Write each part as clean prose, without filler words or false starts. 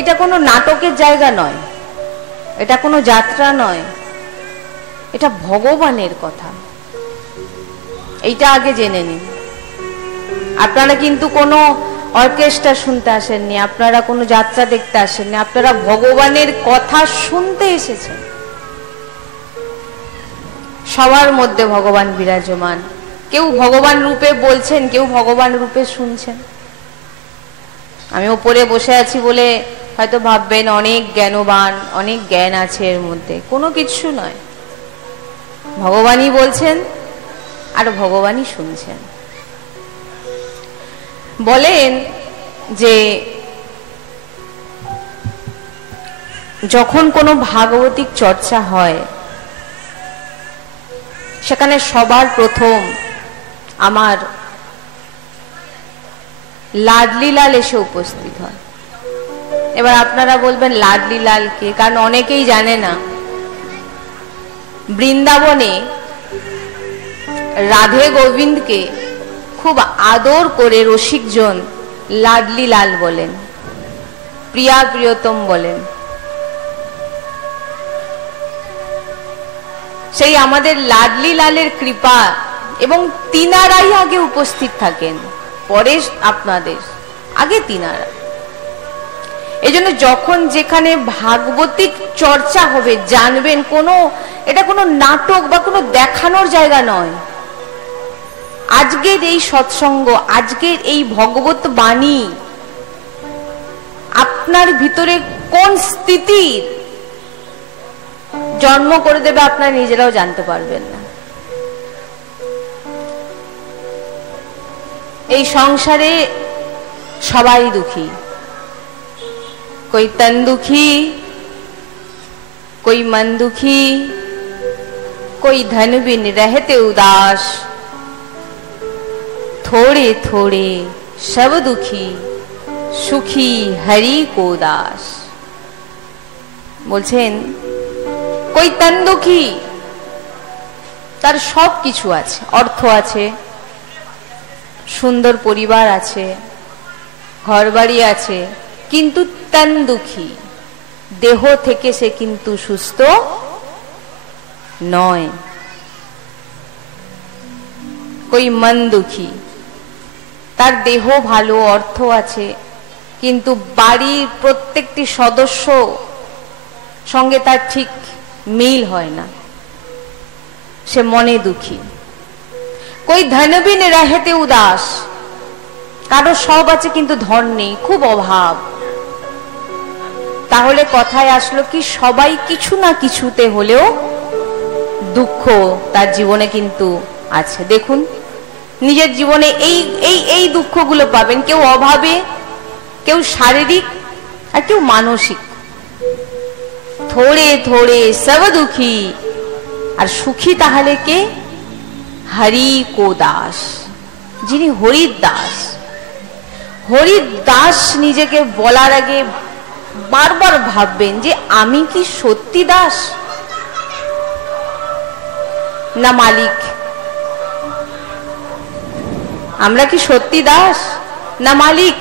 এটা কোনো নাটকের জায়গা নয়, এটা কোনো যাত্রা নয়, এটা ভগবানের কথা। এইটা আগে জেনে নিন। আপনারা কিন্তু কোনো অর্কেস্ট্রা শুনতে আসেননি, আপনারা কোনো যাত্রা দেখতে আসেননি, আপনারা ভগবানের কথা শুনতে এসেছেন। সবার মধ্যে ভগবান বিরাজমান, কেউ ভগবান রূপে বলছেন, কেউ ভগবান রূপে শুনছেন। আমি ওপরে বসে আছি বলে হয়তো ভাববেন অনেক জ্ঞানবান, অনেক জ্ঞান আছে এর মধ্যে, কোনো কিছু নয়। ভগবানই বলছেন আর ভগবানই শুনছেন। বলেন যে যখন কোনো ভাগবতিক চর্চা হয় সেখানে সবার প্রথম আমার লাডলি লাল এসে উপস্থিত হয়। এবার আপনারা বলবেন লাডলি লাল কে? কারণ অনেকেই জানে না, বৃন্দাবনে রাধে গোবিন্দকে খুব আদর করে রসিকজন লাডলি লাল বলেন, প্রিয়া প্রিয়তম বলেন। সেই আমাদের লাডলি লালের কৃপা, এবং তিনারাই আগে উপস্থিত থাকেন, পরে আপনাদের, আগে তিনারা। এই জন্য যখন যেখানে ভাগবতিক চর্চা হবে জানবেন এটা কোনো নাটক বা কোনো দেখানোর জায়গা নয়। আজকের এই সৎসঙ্গ, আজকের এই ভগবত বাণী আপনার ভিতরে কোন স্থিতির জন্ম করে দেবে আপনারা নিজেরাও জানতে পারবেন না। এই সংসারে সবাই দুঃখী, कोई तन दुखी, कोई मन दुखी, कोई धन बिन रहते उदास, थोड़े थोड़े सब दुखी, सुखी हरि को दास। বলছেন কই তন দুঃখী, তার সব কিছু আছে, অর্থ আছে, সুন্দর পরিবার আছে, ঘরবাড়ি আছে, কিন্তু তন দুঃখী, দেহ থেকে সে কিন্তু সুস্থ নয়। কই মন দুঃখী, তার দেহ ভালো, অর্থ আছে, কিন্তু বাড়ির প্রত্যেকটি সদস্য সঙ্গে তার ঠিক মিল হয় না, সে মনে দুঃখী। কই ধন বিন রহতে উদাস, কারো সব আছে কিন্তু ধন নেই, খুব অভাব। তাহলে কথায় আসলো কি, সবাই কিছু না কিছুতে হলেও দুঃখ তার জীবনে কিন্তু আছে। দেখুন নিজের জীবনে এই দুঃখগুলো পাবেন, কেউ অভাবে, কেউ শারীরিক, আর কেউ মানসিক। থোড়ে থোড়ে সব দুঃখী, আর সুখী তাহলে কে? হরি কো দাস, যিনি হরির দাস। হরির দাস নিজেকে বলার আগে বারবার ভাববেন যে আমি কি সত্যি দাস না মালিক? আমরা কি সত্যি দাস না মালিক?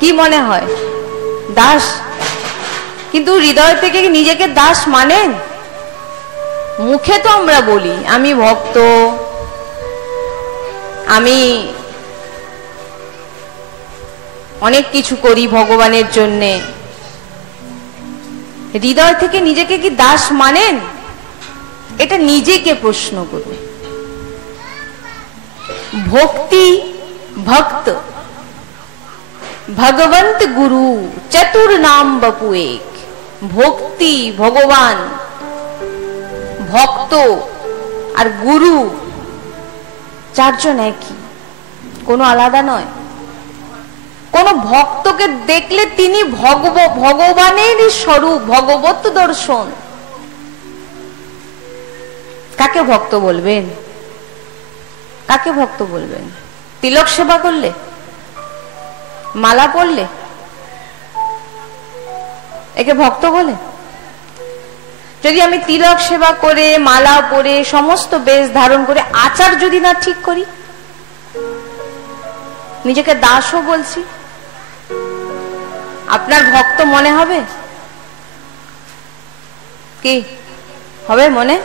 কি মনে হয়? দাস। কিন্তু হৃদয় থেকে নিজেকে দাস মানেন? মুখে তো আমরা বলি আমি ভক্ত, আমি অনেক কিছু করি ভগবানের জন্যে। হৃদয় থেকে নিজেকে কি দাস মানেন? এটা নিজেকে প্রশ্ন করুন। ভক্তি ভক্ত, ভগবন্ত গুরু, চতুর নাম বপু এক। ভক্তি ভগবান, ভক্ত আর গুরু চারজন একই, কোনো আলাদা নয়। কোন ভক্তকে দেখলে তিনি ভগবানের স্বরূপ, ভগবত দর্শন। কাকে ভক্ত বলবেন? কাকে ভক্ত বলবেন? তিলক সেবা করলে, মালা পড়লে একে ভক্ত বলে? যদি আমি তিলক সেবা করে, মালা পরে, সমস্ত বেশ ধারণ করে আচার যদি না ঠিক করি, নিজেকে দাসও বলছি, আপনার ভক্ত মনে হবে? কি হবে মনে?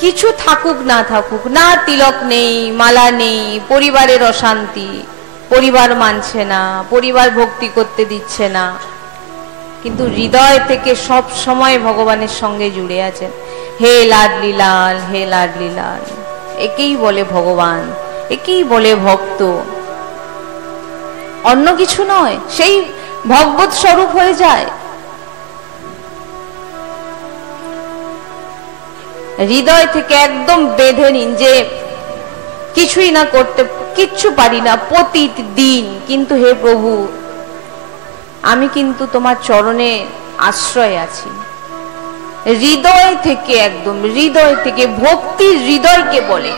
কিছু থাকুক না থাকুক, না তিলক নেই, মালা নেই, পরিবারের অশান্তি, পরিবার মানছে না, পরিবার ভক্তি করতে দিচ্ছে না, কিন্তু হৃদয় থেকে সব সময় ভগবানের সঙ্গে জুড়ে আছেন। হে লাডলি লাল, হে লাডলি লাল, একেই বলে ভগবান, একেই বলে ভক্ত, অন্য কিছু নয়। সেই ভগবত স্বরূপ হয়ে যায়। হৃদয় থেকে একদম বেঁধে নিন যে কিছুই না করতে, কিচ্ছু পারি না প্রতিদিন, কিন্তু হে প্রভু আমি কিন্তু তোমার চরণে আশ্রয় আছি। হৃদয় থেকে, একদম হৃদয় থেকে, ভক্তির হৃদয়কে বলে,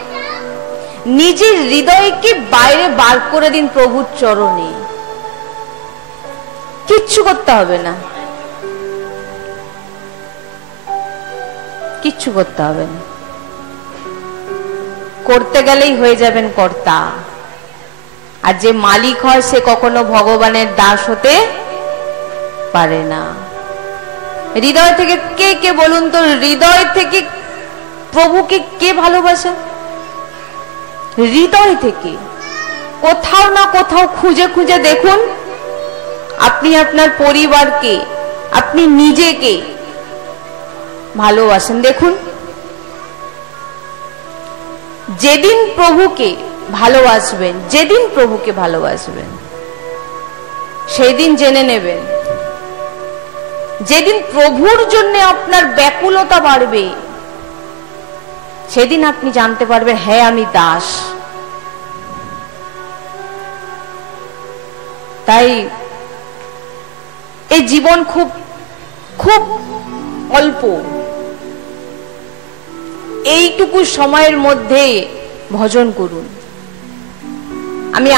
নিজের হৃদয়কে বাইরে বার করে দিন প্রভুর চরণে। কিচ্ছু করতে হবে না, কিচ্ছু করতে হবে না। করতে গেলেই হয়ে যাবেন কর্তা। আর যে মালিক হয় সে কখনো ভগবানের দাস হতে পারে না। হৃদয় থেকে কে কে বলুন তো, হৃদয় থেকে প্রভুকে কে ভালোবাসেন? হৃদয় থেকে। কোথাও না কোথাও খুঁজে খুঁজে দেখুন, আপনি আপনার পরিবারকে, আপনি নিজেকে ভালোবাসেন। দেখুন, যেদিন প্রভুকে ভালোবাসবেন, যেদিন প্রভুকে ভালোবাসবেন, সেই দিন জেনে নেবেন, যেদিন প্রভুর জন্য আপনার ব্যাকুলতা বাড়বে, সেদিন আপনি জানতে পারবেন হ্যাঁ আমি দাস। তাই এই জীবন খুব খুব অল্প, এইটুকু সময়ের মধ্যে ভজন করুন। আমি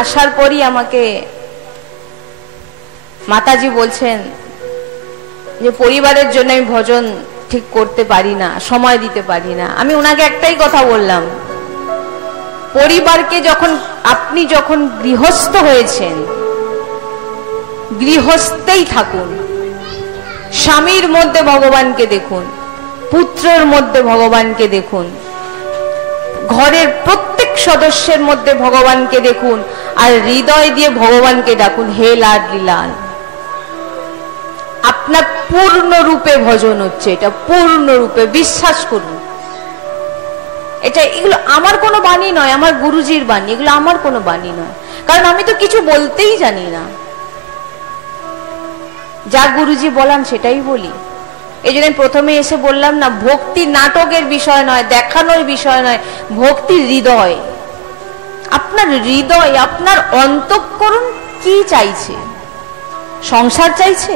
আসার পরই আমাকে মাতাজি বলছেন যে পরিবারের জন্য আমি ভজন ঠিক করতে পারি না, সময় দিতে পারি না। আমি ওনাকে একটাই কথা বললাম, পরিবারকে যখন আপনি যখন গৃহস্থ হয়েছেন, গৃহস্থেই থাকুন। স্বামীর মধ্যে ভগবানকে দেখুন, পুত্রের মধ্যে ভগবানকে দেখুন, ঘরের প্রত্যেক সদস্যের মধ্যে ভগবানকে দেখুন, আর হৃদয় দিয়ে ভগবানকে ডাকুন, হে লাডলি লাল। আপনার পূর্ণ রূপে ভজন হচ্ছে, এটা পূর্ণ রূপে, বিশ্বাস করুন। এটা, এগুলো আমার কোনো বাণী নয়, আমার গুরুজির বাণী, এগুলো আমার কোনো বাণী নয়। কারণ আমি তো কিছু বলতেই জানি না, যা গুরুজি বলান সেটাই বলি। এই জন্য প্রথমে এসে বললাম না, ভক্তি নাটকের বিষয় নয়, দেখানোর বিষয় নয়, ভক্তি হৃদয়। আপনার হৃদয়, আপনার অন্তঃকরণ কি চাইছে? সংসার চাইছে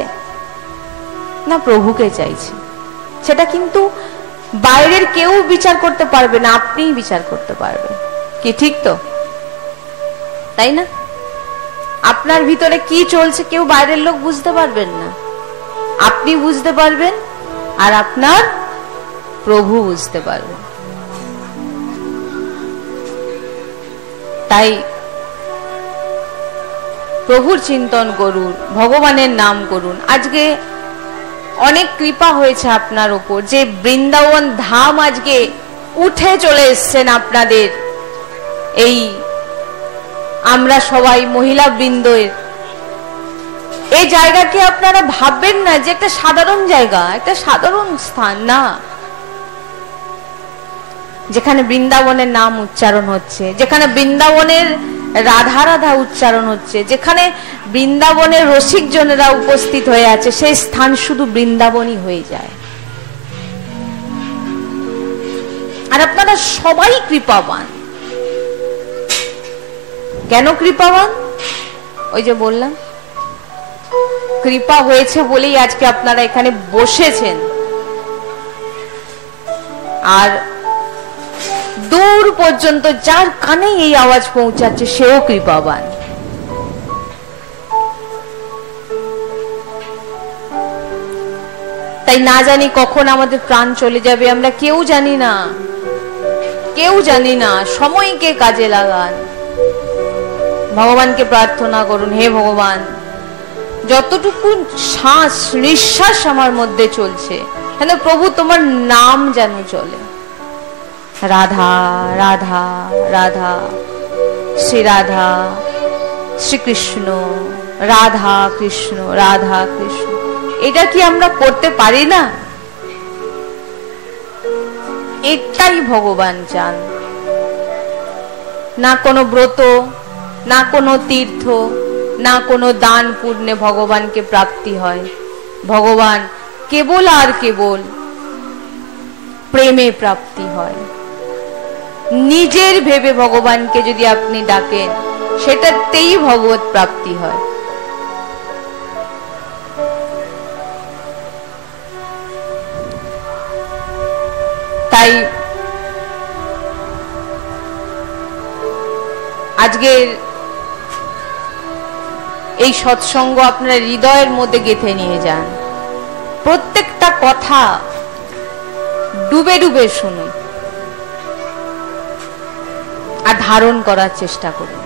না প্রভুকে চাইছে? সেটা কিন্তু বাইরের কেউ বিচার করতে পারবে না, আপনিই বিচার করতে পারবেন। কি ঠিক তো? তাই না? আপনার ভিতরে কি চলছে কেউ বাইরের লোক বুঝতে পারবেন না, আপনি বুঝতে পারবেন, আর আপনার প্রভু বুঝতে পারবেন। তাই প্রভুর চিন্তন করুন, ভগবানের নাম করুন। আজকে অনেক কৃপা হয়েছে আপনার উপর, যে বৃন্দাবন ধাম আজকে উঠে চলে এসছেন আপনাদের এই, আমরা সবাই মহিলা বৃন্দের এই জায়গাকে আপনারা ভাববেন না যে একটা সাধারণ জায়গা, একটা সাধারণ স্থান না। যেখানে বৃন্দাবনের নাম উচ্চারণ হচ্ছে, যেখানে বৃন্দাবনের রাধা রাধা উচ্চারণ হচ্ছে, যেখানে বৃন্দাবনের রসিকজনেরা উপস্থিত হয়ে আছে, সেই স্থান শুধু বৃন্দাবনই হয়ে যায়। আর আপনারা সবাই কৃপাবান। কেন কৃপাবান? ওই যে বললাম, কৃপা হয়েছে বলেই আজকে আপনারা এখানে বসেছেন। আর দূর পর্যন্ত যার কানে এই আওয়াজ পৌঁছাচ্ছে সেও কৃপাবান। তাই না জানি কখন আমাদের প্রাণ চলে যাবে, আমরা কেউ জানি না, কেউ জানি না। সময়কে কাজে লাগান, ভগবানকে প্রার্থনা করুন, হে ভগবান, যতটুকু শ্বাস নিঃশ্বাস আমার মধ্যে চলছে যেন প্রভু তোমার নাম যেন চলে। রাধা রাধা রাধা, শ্রী রাধা শ্রীকৃষ্ণ, রাধা কৃষ্ণ রাধা কৃষ্ণ। এটা কি আমরা করতে পারি না? এটাই ভগবান চান। না কোনো ব্রত, না কোনো তীর্থ, না কোনো দান পুণ্যে ভগবানকে প্রাপ্তি হয়। ভগবান কেবল আর কেবল প্রেমে প্রাপ্তি হয়। নিজের ভেবে ভগবানকে যদি আপনি ডাকেন, সেটাতেই ভগবত প্রাপ্তি হয়। তাই আজকের এই সৎসঙ্গ আপনারা হৃদয়ের মধ্যে গেঁথে নিয়ে যান। প্রত্যেকটা কথা ডুবে ডুবে শুনুন আর ধারণ করার চেষ্টা করুন।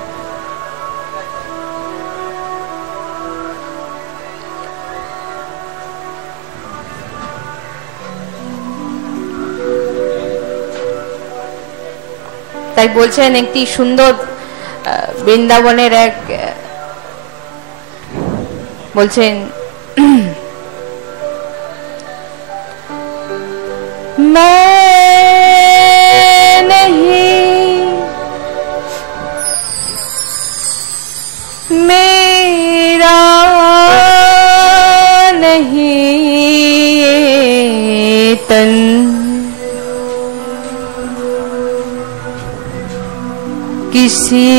তাই বলছেন, একটি সুন্দর বৃন্দাবনের এক বলছেন, मेरा नहीं तन, किसी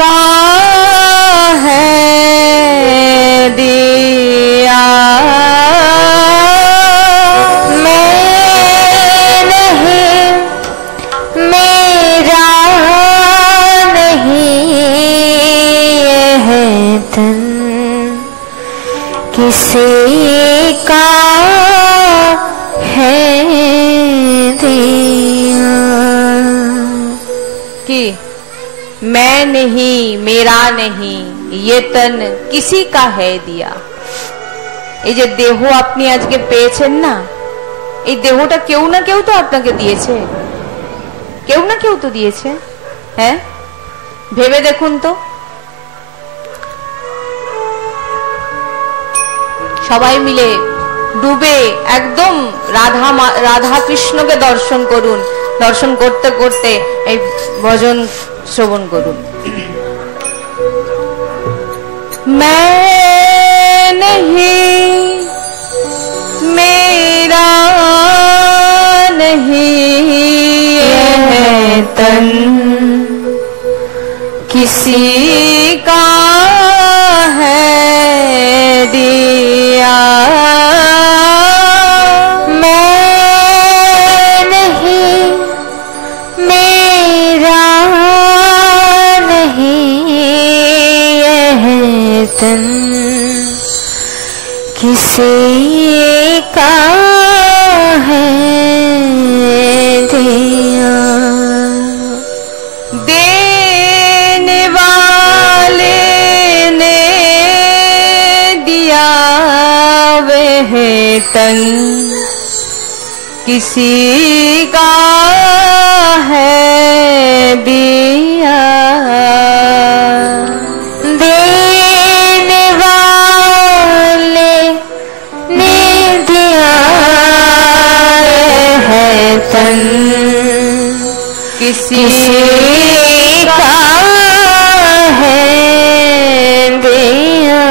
का है दिया। मैं नहीं, मेरा नहीं है तन, किसी का है दिया। कि मैं नहीं, मेरा नहीं, ये तन किसी का है दिया। এই যে দেহ আপনি আজকে পেয়েছেন না, এই দেহটা কেউ না কেউ তো আপনাকে দিয়েছে, কেউ না কেউ তো দিয়েছে। হ্যাঁ, ভেবে দেখুন তো। সবাই মিলে ডুবে একদম রাধা কৃষ্ণকে দর্শন করুন। দর্শন করতে করতে এই ভজন শ্রবণ করুন। मैं नहीं, मेरा नहीं है तन, किसी का है दिया। किसी का है दिया। देने वाले ने दिया वह तन, किसी का है दिया। किसी का है दिया।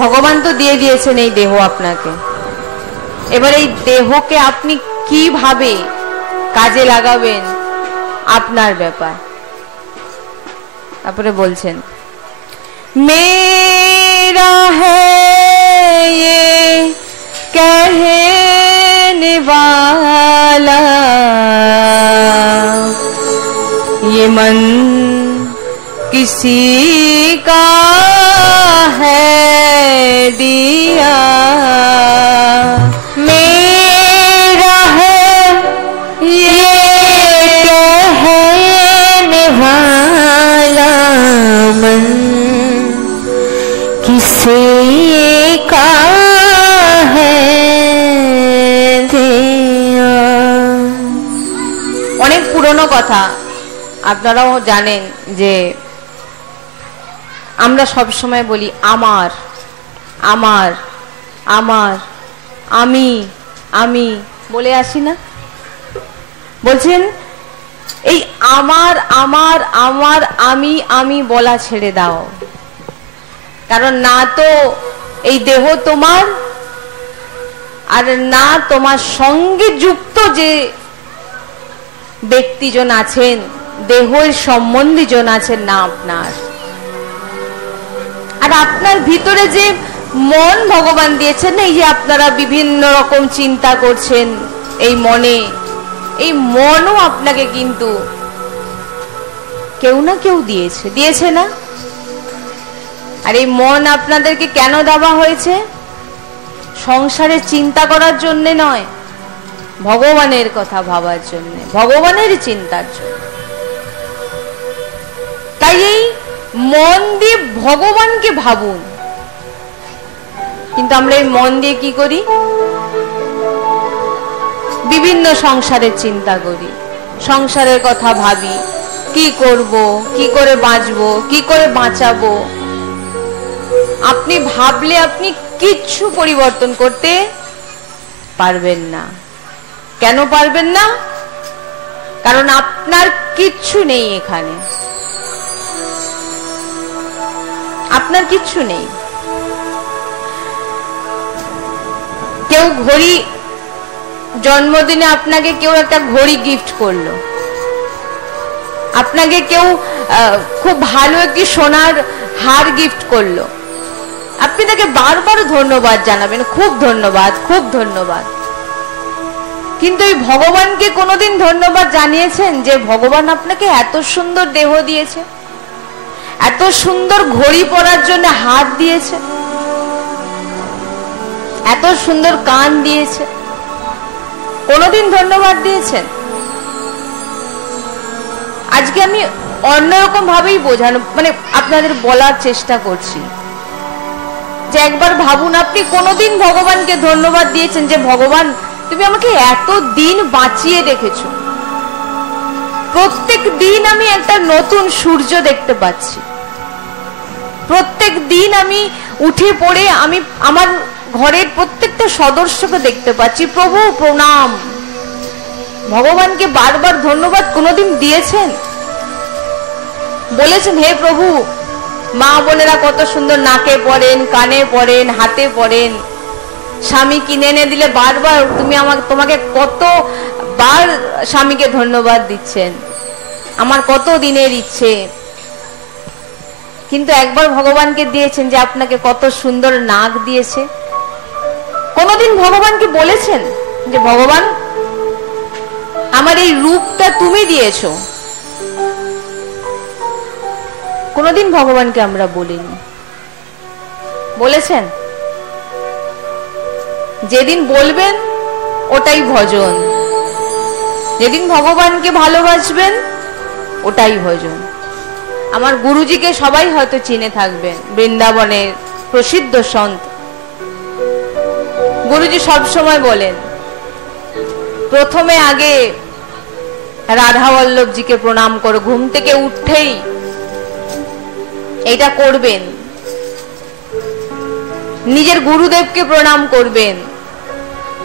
ভগবান তো দিয়ে দিয়েছেন এই দেহ আপনাকে। এবার এই দেহকে আপনি কিভাবে কাজে লাগাবেন আপনার ব্যাপার। তারপরে বলছেন, मेरा है ये कहने वाला, ये मन किसी का है दिया। किसे का है অনেক পুরনো কথা। আপনারাও জানেন যে আমরা সব সময় বলি আমার আমার আমার, আমি আমি বলে আসি না? বলছেন এই আমার আমার আমার আমি আমি বলা ছেড়ে দাও, কারণ না তো এই দেহ তোমার, আর না তোমার সঙ্গে যুক্ত যে ব্যক্তিজন আছেন, দেহের সম্বন্ধী জন আছেন, না আপনার। আর আপনার ভিতরে যে মন ভগবান দিয়েছেন, এই যে আপনারা বিভিন্ন রকম চিন্তা করছেন এই মনে, এই মনও আপনাকে কিন্তু কেউ না কেউ দিয়েছে না? আর এই মন আপনাদেরকে কেন দেওয়া হয়েছে? সংসারের চিন্তা করার জন্য নয়, ভগবানের কথা ভাবার জন্য, ভগবানের চিন্তার জন্য। তাই এই মন দিয়ে ভগবানকে ভাবুন। কিন্তু আমরা এই মন দিয়ে কি করি? বিভিন্ন সংসারের চিন্তা করি, সংসারের কথা ভাবি, কি করব, কি করে বাঁচবো, কি করে বাঁচাবো। আপনি ভাবলে আপনি কিচ্ছু পরিবর্তন করতে পারবেন না। কেন পারবেন না? কারণ আপনার কিচ্ছু নেই এখানে, আপনার কিচ্ছু নেই। কেউ ঘড়ি, জন্মদিনে আপনাকে কেউ একটা ঘড়ি গিফট করলো, আপনাকে কেউ খুব ভালো একটি সোনার হার গিফট করলো, আপনি তাকে বারবার ধন্যবাদ জানাবেন, খুব ধন্যবাদ, খুব ধন্যবাদ। কিন্তু এই ভগবানকে কোনোদিন ধন্যবাদ জানিয়েছেন যে ভগবান আপনাকে এত সুন্দর দেহ দিয়েছে, এত সুন্দর ঘড়ি পরার জন্য হাত দিয়েছে, এত সুন্দর কান দিয়েছে? কোনোদিন ধন্যবাদ দিয়েছেন? আজকে আমি অন্যরকম ভাবেই বোঝানো, মানে আপনাদের বলার চেষ্টা করছি যে একবার ভাবুন, আপনি কোনোদিন ভগবানকে ধন্যবাদ দিয়েছেন যে ভগবান তুমি আমাকে এত দিন বাঁচিয়ে রেখেছো, প্রত্যেক দিন আমি একটা নতুন সূর্য দেখতে পাচ্ছি, প্রত্যেক দিন আমি উঠে পড়ে আমি আমার ঘরের প্রত্যেকটা সদস্যকে দেখতে পাচ্ছি, প্রভু প্রণাম। ভগবানকে বারবার ধন্যবাদ কোনোদিন দিয়েছেন? বলেছেন হে প্রভু, মা বোনেরা কত সুন্দর নাকে পরেন, কানে পরেন, হাতে পরেন, স্বামী কিনে এনে দিলে বারবার তুমি তোমাকে কতবার স্বামীকে ধন্যবাদ দিচ্ছেন, আমার কত দিনের ইচ্ছে। কিন্তু একবার ভগবানকে দিয়েছেন যে আপনাকে কত সুন্দর নাক দিয়েছে? কোনদিন ভগবানকে বলেছেন যে ভগবান আমার এই রূপটা তুমি দিয়েছো? কোনদিন ভগবানকে আমরা বলিনি। বলেছেন? যেদিন বলবেন ওটাই ভজন, যেদিন ভগবানকে ভালোবাসবেন ওটাই ভজন। আমার গুরুজিকে সবাই হয়তো চিনে থাকবেন, বৃন্দাবনের প্রসিদ্ধ সন্ত। গুরুজি সব সময় বলেন প্রথমে আগে রাধা বল্লভজিকে প্রণাম করো, ঘুম থেকে উঠেই এটা করবেন, নিজের গুরুদেবকে প্রণাম করবেন,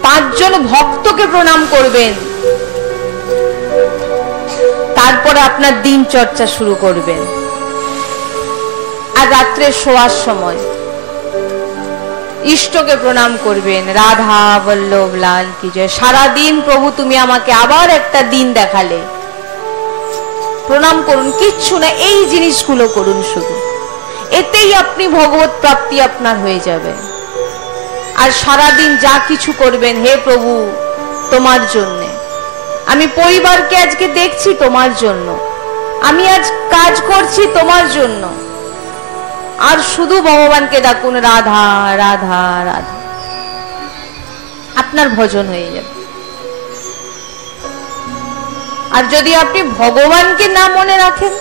5 জন ভক্তকে প্রণাম করবেন, তারপরে আপনার দিন চর্চা শুরু করবেন। আর রাত্রে শোয়ার সময় ইষ্টকে প্রণাম করবেন, রাধা বল্লভ লাল কি জয়। সারাদিন প্রভু তুমি আমাকে আবার একটা দিন দেখালে, প্রণাম করুন, কিচ্ছু না, এই জিনিসগুলো করুন শুধু, এতেই আপনি ভগবত প্রাপ্তি আপনার হয়ে যাবে। আর সারাদিন যা কিছু করবেন, হে প্রভু তোমার জন্য, আমি পরিবারকে আজকে দেখছি তোমার জন্য, আমি আজ কাজ করছি তোমার জন্য। আর শুধু ভগবানকে ডাকুন রাধা রাধা রাধা, আপনার ভজন হয়ে যাবে। আর যদি আপনি ভগবানকে না মনে রাখেন,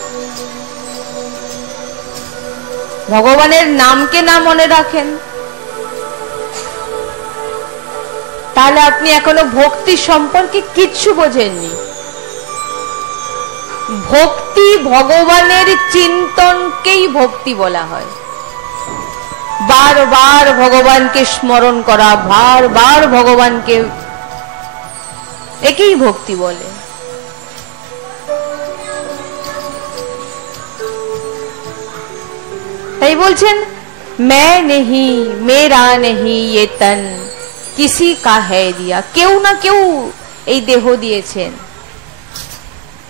ভগবানের নামকে না মনে রাখেন, তাহলে আপনি এখনো ভক্তি সম্পর্কে কিচ্ছু বোঝেননি। ভক্তি ভগবানের চিন্তনকেই ভক্তি বলা হয়। বারবার ভগবানকে স্মরণ করা, বারবার ভগবানকে, একেই ভক্তি বলে। তাই বলছেন मैं नहीं मेरा नहीं ये तन किसी का है दिया। কেউ না কেউ এই দেহ দিয়েছেন,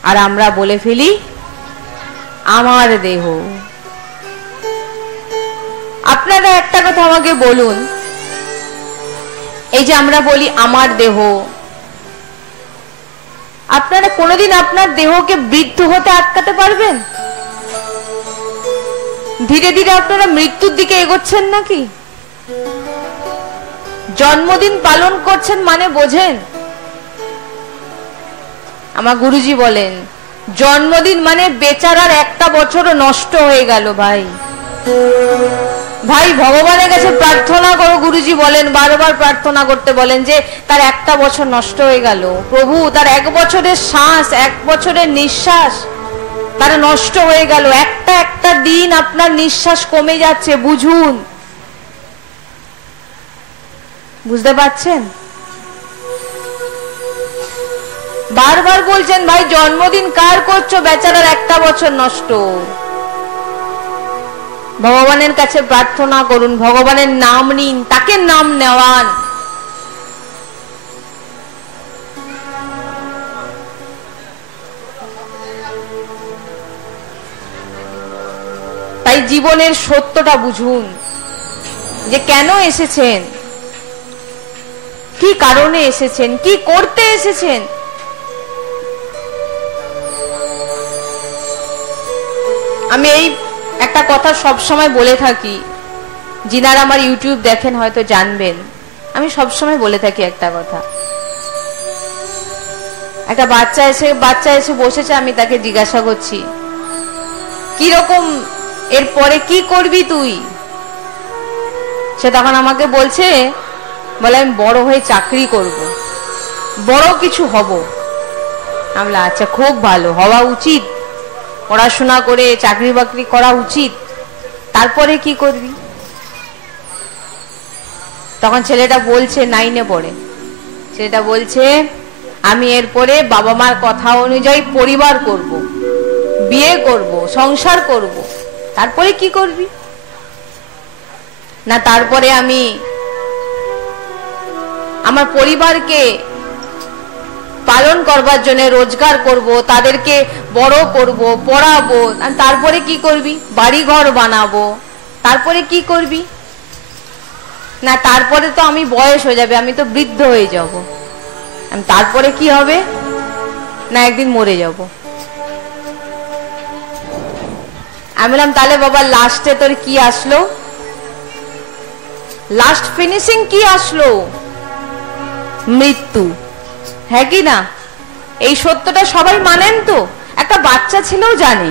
আর আমরা বলে ফেলি আমার দেহ। আপনারা একটা কথা আমাকে বলুন, এই যে আমরা বলি আমার দেহ, আপনারা কোনোদিন আপনার দেহকে বৃদ্ধ হতে আটকাতে পারবেন? ধীরে ধীরে আপনারা মৃত্যুর দিকে এগোচ্ছেন নাকি? জন্মদিন পালন করছেন মানে বোঝেন? আমার গুরুজি বলেন জন্মদিন মানে বেচারার একটা বছরও নষ্ট হয়ে গেল। ভাই ভাই ভগবানের কাছে প্রার্থনা করো, গুরুজি বলেন, বারবার প্রার্থনা করতে বলেন যে তার একটা বছর নষ্ট হয়ে গেল। প্রভু, তার এক বছরের শ্বাস, এক বছরের নিঃশ্বাস তার নষ্ট হয়ে গেল। একটা একটা দিন আপনার নিঃশ্বাস কমে যাচ্ছে, বুঝুন। বুঝতে পারছেন? বারবার বলছেন ভাই জন্মদিন কার করছো, বেচারার একটা বছর নষ্ট। ভগবানের কাছে প্রার্থনা করুন, ভগবানের নাম নিন, তাকে নাম নেওয়ান। তাই জীবনের সত্যটা বুঝুন, যে কেন এসেছেন, কি কারণে এসেছেন, কি করতে এসেছেন। আমি এই একটা কথা সব সময় বলে থাকি, যিনারা আমার ইউটিউব দেখেন হয়তো জানবেন, আমি সব সময় বলে থাকি একটা কথা। একটা বাচ্চা এসে বসেছে, আমি তাকে জিজ্ঞাসা করছি কি রকম, এরপরে কি করবি তুই? সে তখন আমাকে বলছে, বলে আমি বড় হয়ে চাকরি করব, বড় কিছু হব। আমি বললাম আচ্ছা, খুব ভালো, হওয়া উচিত, পড়াশোনা করে চাকরি বাকরি করা উচিত। তারপরে কি করবি? তখন ছেলেটা বলছে, 9-এ পড়ে, ছেলেটা বলছে আমি এরপরে বাবা মার কথা অনুযায়ী পরিবার করব, বিয়ে করব, সংসার করব। তারপরে কি করবি? না তারপরে আমি আমার পরিবারকে পালন করবার জন্য রোজগার করব, তাদেরকে বড় করব, পড়াবো। তারপরে কি করবি? বাড়ি ঘর বানাবো। তারপরে কি করবি? না তারপরে তো আমি বয়স হয়ে যাবে, আমি তো বৃদ্ধ হয়ে যাব। তারপরে কি হবে? না একদিন মরে যাব। আমি বললাম তাহলে বাবা লাস্টে তোর কি আসলো? লাস্ট ফিনিশিং কি আসলো? মৃত্যু। হ্যাঁ কি না? এই সত্যটা সবাই মানেন তো? একটা বাচ্চা ছেলেও জানে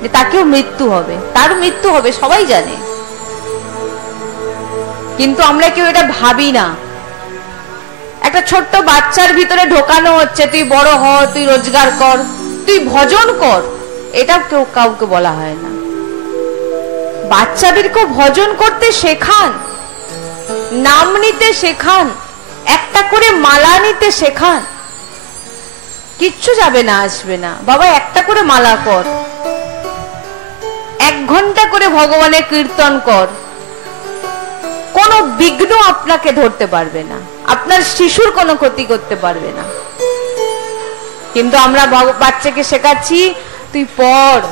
যে তাকেও মৃত্যু হবে, তার মৃত্যু হবে, সবাই জানে। কিন্তু আমরা কেউ এটা ভাবি না। একটা ছোট্ট বাচ্চার ভিতরে ঢোকানো হচ্ছে, তুই বড় হ, তুই রোজগার কর, তুই ভজন কর, এটা কেউ কাউকে বলা হয় না। বাচ্চাদেরকে ভজন করতে শেখান, নাম নিতে শেখান, একটা করে মালা নিতে শেখান। কিচ্ছু যাবে না, আসবে না। বাবা একটা করে মালা কর, 1 ঘন্টা করে ভগবানের কীর্তন কর, কোনো বিঘ্ন আপনাকে ধরতে পারবে না, আপনার শিশুর কোনো ক্ষতি করতে পারবে না। কিন্তু আমরা বাচ্চাকে শেখাচ্ছি তুই পড়,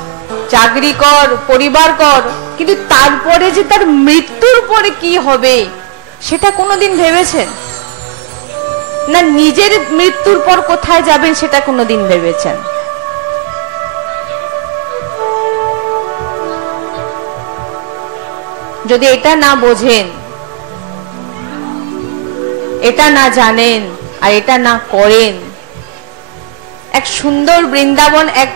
চাকরি কর, পরিবার কর, কিন্তু তারপরে যে তার মৃত্যুর পরে কি হবে সেটা কোনোদিন ভেবেছেন? না নিজের মৃত্যুর পর কোথায় যাবেন সেটা কোনোদিন ভেবেছেন? যদি এটা না বোঝেন, এটা না জানেন, আর এটা না করেন, এক সুন্দর বৃন্দাবন এক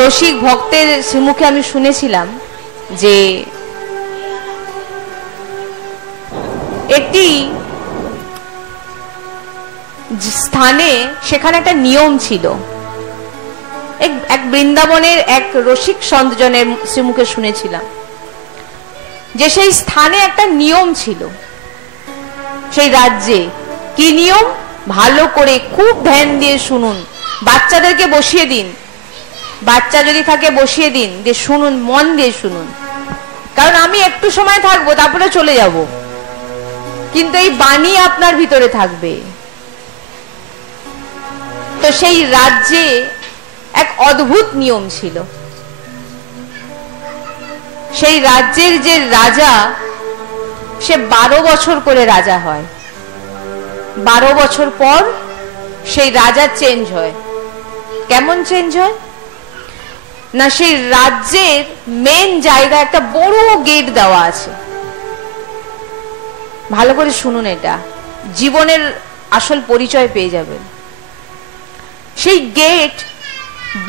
রসিক ভক্তের মুখে আমি শুনেছিলাম, যে একটি স্থানে সেখানে একটা নিয়ম ছিল, এক বৃন্দাবনের এক রসিক সন্তজনের শ্রীমুখে শুনেছিলাম যে সেই স্থানে একটা নিয়ম ছিল। সেই রাজ্যে কি নিয়ম, ভালো করে খুব ধ্যান দিয়ে শুনুন, বাচ্চাদেরকে বসিয়ে দিন, বাচ্চা যদি থাকে বসিয়ে দিন, দিয়ে শুনুন, মন দিয়ে শুনুন, কারণ আমি একটু সময় থাকবো তারপরে চলে যাব, কিন্তু এই বাণী আপনার ভিতরে থাকবে। তো সেই রাজ্যে এক অদ্ভুত নিয়ম ছিল। সেই রাজ্যের যে রাজা, সে 12 বছর করে রাজা হয়। 12 বছর পর সেই রাজা চেঞ্জ হয়। কেমন চেঞ্জ হয় না, সেই রাজ্যের মেন জায়গা একটা বড় গেট দেওয়া আছে। ভালো করে শুনুন, এটা জীবনের আসল পরিচয় পেয়ে যাবেন। সেই গেট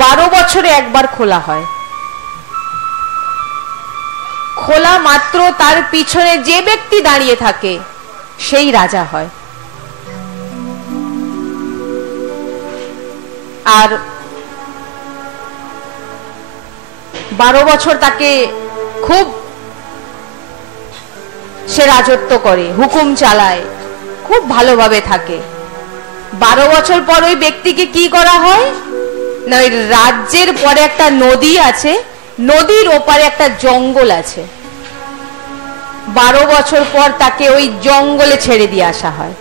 12 বছরে একবার খোলা হয়। খোলা মাত্র তার পিছনে যে ব্যক্তি দাঁড়িয়ে থাকে সেই রাজা হয়। আর 12 বছর তাকে খুব সে রাজত্ব করে, হুকুম চালায়, খুব ভালোভাবে থাকে। 12 বছর পর ওই ব্যক্তিকে কি করা হয় না, ওই রাজ্যের পরে একটা নদী আছে, নদীর ওপারে একটা জঙ্গল আছে। 12 বছর পর তাকে ওই জঙ্গলে ছেড়ে দিয়ে আসা হয়।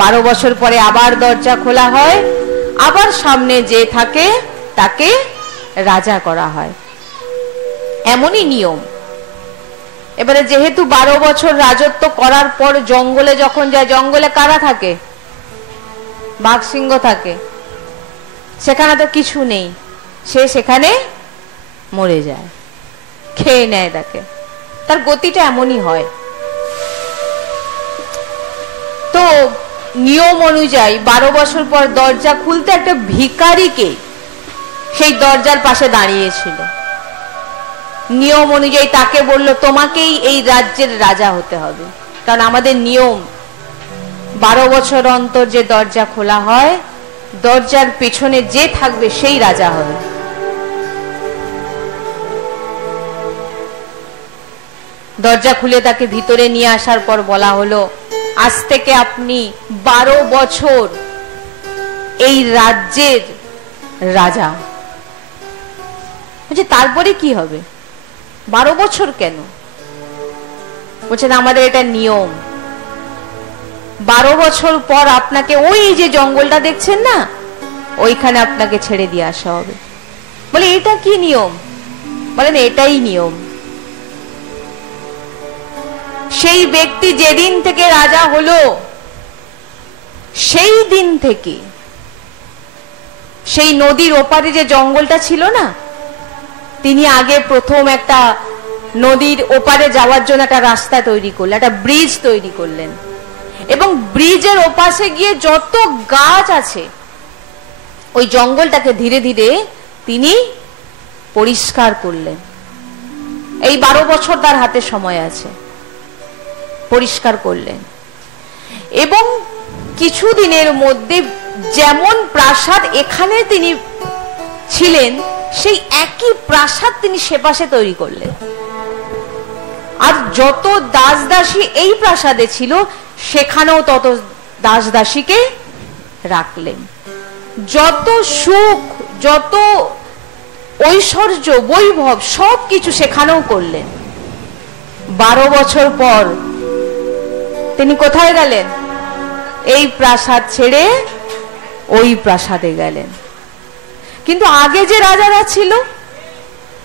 12 বছর পরে আবার দরজা খোলা হয়, আবার সামনে যে থাকে তাকে রাজা করা হয়। এমনই নিয়ম। এবারে যেহেতু 12 বছর রাজত্ব করার পর জঙ্গলে যখন যায়, জঙ্গলে কারা থাকে, বাঘ সিংহ থাকে, সেখানে তো কিছু নেই, সে সেখানে মরে যায়, খেয়ে নেয় তাকে। তার গতিটা এমনই হয়। তো নিয়ম অনুযায়ী 12 বছর পর দরজা খুলতে একটা ভিখারিকে সেই দরজার পাশে দাঁড়িয়েছিল। নিয়ম অনুযায়ী তাকে বলল, তোমাকেই এই রাজ্যের রাজা হতে হবে, কারণ আমাদের নিয়ম 12 বছর অন্তর যে দরজা খোলা হয়, দরজার পেছনে যে থাকবে সেই রাজা হবে। দরজা খুলে তাকে ভিতরে নিয়ে আসার পর বলা হলো, আজ থেকে আপনি 12 বছর এই রাজ্যের রাজা। বলছে তারপরে কি হবে, 12 বছর কেন? বলছেন আমাদের এটা নিয়ম, 12 বছর পর আপনাকে ওই যে জঙ্গলটা দেখছেন না, ওইখানে আপনাকে ছেড়ে দিয়ে আসা হবে। বলে এটা কি নিয়ম? বলেন এটাই নিয়ম। সেই ব্যক্তি যেদিন থেকে রাজা হলো, সেই দিন থেকে সেই নদীর ওপারে যে জঙ্গলটা ছিল না, তিনি আগে প্রথম একটা নদীর ওপারে যাওয়ার জন্য একটা রাস্তা তৈরি করলেন, একটা ব্রিজ তৈরি করলেন, এবং ব্রিজের ওপাশে গিয়ে যত গাছ আছে ওই জঙ্গলটাকে ধীরে ধীরে তিনি পরিষ্কার করলেন। এই 12 বছর তার হাতে সময় আছে, পরিষ্কার করলেন। এবং কিছুদিনের মধ্যে যেমন প্রাসাদ এখানে তিনি ছিলেন, সেই একই প্রাসাদ তিনি সেপাশে তৈরি করলেন। আর যত দাস দাসী এই প্রাসাদে ছিল, সেখানেও তত দাস দাসীকে রাখলেন। যত সুখ, যত ঐশ্বর্য, বৈভব সবকিছু সেখানেও করলেন। 12 বছর পর তিনি কোথায় গেলেন? এই প্রাসাদ ছেড়ে ওই প্রাসাদে গেলেন। কিন্তু আগে যে রাজারা ছিল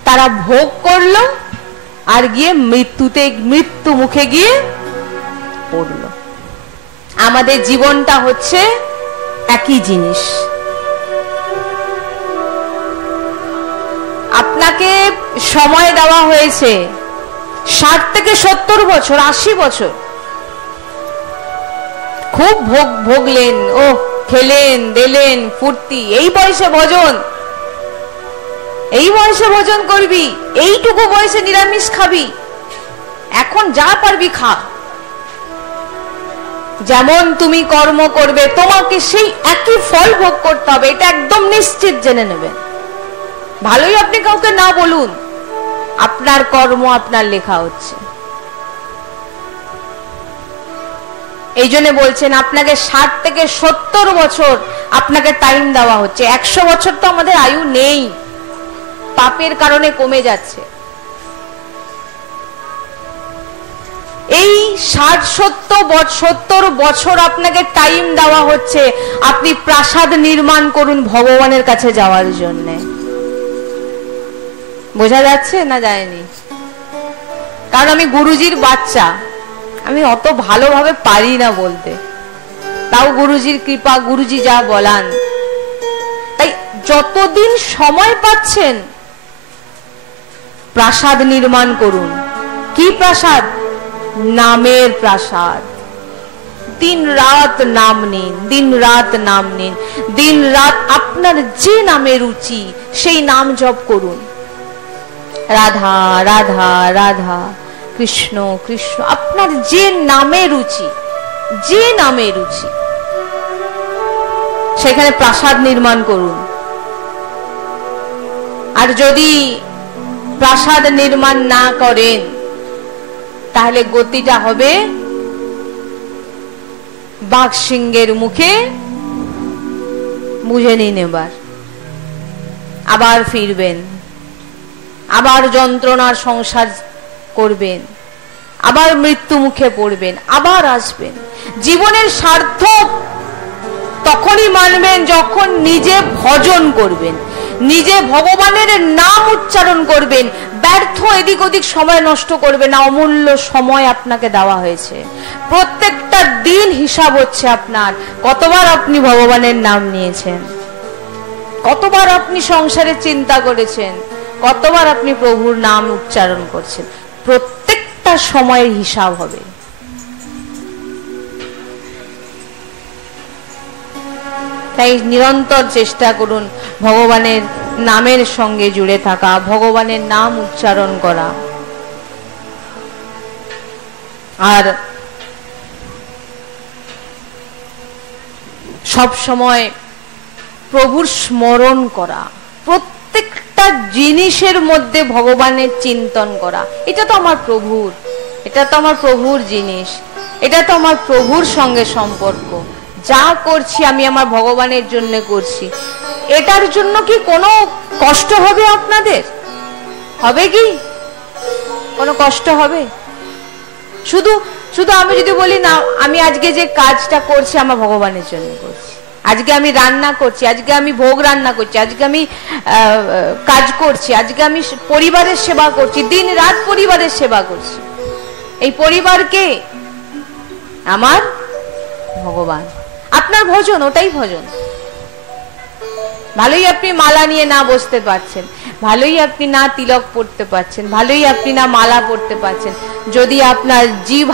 তারা ভোগ করলো আর গিয়ে মৃত্যু মুখে গিয়ে পড়ল। আমাদের জীবনটা হচ্ছে একই জিনিস। আপনাকে সময় দেওয়া হয়েছে 60 থেকে 70 বছর, 80 বছর। খুব ভোগলেন, ও খেলেন, দিলেন, ফুর্তি, এই বয়সে ভজন। এই বয়সে ভোজন করবি, এইটুকু বয়সে নিরামিষ খাবি, এখন যা পারবি খা। যেমন তুমি কর্ম করবে তোমাকে সেই একই ফল ভোগ করতে হবে, এটা একদম নিশ্চিত জেনে নেবেন। ভালোই আপনি কাউকে না বলুন, আপনার কর্ম আপনার লেখা হচ্ছে। এই জন্য বলছেন আপনাকে 60 থেকে 70 বছর আপনাকে টাইম দেওয়া হচ্ছে। 100 বছর তো আমাদের আয়ু নেই, পাপের কারণে কমে যাচ্ছে। এই 60-70 বছর আপনাকে টাইম দেওয়া হচ্ছে, আপনি প্রাসাদ নির্মাণ করুন ভগবানের কাছে যাওয়ার জন্য। বোঝা যাচ্ছে না যায়নি? কারণ আমি গুরুজির বাচ্চা, আমি অত ভালোভাবে পারি না বলতে, তাও গুরুজির কৃপা, গুরুজি যা বলান। তাই যতদিন সময় পাচ্ছেন প্রাসাদ নির্মাণ করুন। কি প্রাসাদ? নামের প্রাসাদ। দিন রাত নাম নিন, দিন রাত নাম নিন, দিন রাত আপনার যে নামে রুচি সেই নাম জপ করুন। রাধা রাধা রাধা, কৃষ্ণ কৃষ্ণ, আপনার যে নামে রুচি, যে নামে রুচি সেখানে প্রাসাদ নির্মাণ করুন। আর যদি প্রাসাদ নির্মাণ না করেন তাহলে গতিটা হবে বাঘ সিংহের মুখে। বুঝে নিন, এবার আবার ফিরবেন, আবার যন্ত্রণার সংসার করবেন, আবার মৃত্যু মুখে পড়বেন, আবার আসবেন। জীবনের সার্থক তখনই মানবেন যখন নিজে ভজন করবেন, নিজে ভগবানের নাম উচ্চারণ করবেন, ব্যর্থ এদিক ওদিক সময় নষ্ট করবে না। অমূল্য সময় আপনাকে দেওয়া হয়েছে, প্রত্যেকটা দিন হিসাব হচ্ছে আপনার। কতবার আপনি ভগবানের নাম নিয়েছেন, কতবার আপনি সংসারে চিন্তা করেছেন, কতবার আপনি প্রভুর নাম উচ্চারণ করছেন, প্রত্যেকটা সময়ের হিসাব হবে। তাই নিরন্তর চেষ্টা করুন ভগবানের নামের সঙ্গে জুড়ে থাকা, ভগবানের নাম উচ্চারণ করা, আর সব সময় প্রভুর স্মরণ করা, প্রত্যেকটা জিনিসের মধ্যে ভগবানের চিন্তন করা। এটা তো আমার প্রভুর, এটা তো আমার প্রভুর জিনিস, এটা তো আমার প্রভুর সঙ্গে সম্পর্ক। যা করছি আমি আমার ভগবানের জন্য করছি। এটার জন্য কি কোনো কষ্ট হবে আপনাদের? হবে কি কোনো কষ্ট হবে? শুধু শুধু আমি যদি বলি না, আমি আজকে যে কাজটা করছি আমার ভগবানের জন্য করছি, আজকে আমি রান্না করছি, আজকে আমি ভোগ রান্না করছি, আজকে আমি কাজ করছি, আজকে আমি পরিবারের সেবা করছি, দিন রাত পরিবারের সেবা করছি। এই পরিবারকে আমার ভগবান। আপনার ভজন ওটাই ভজন। ভালোই আপনি মালা নিয়ে না বসতে পারছেন, ভালোই আপনি না তিলক পড়তে পারছেন, ভালোই আপনি না মালা পড়তে পারছেন, যদি আপনার জীব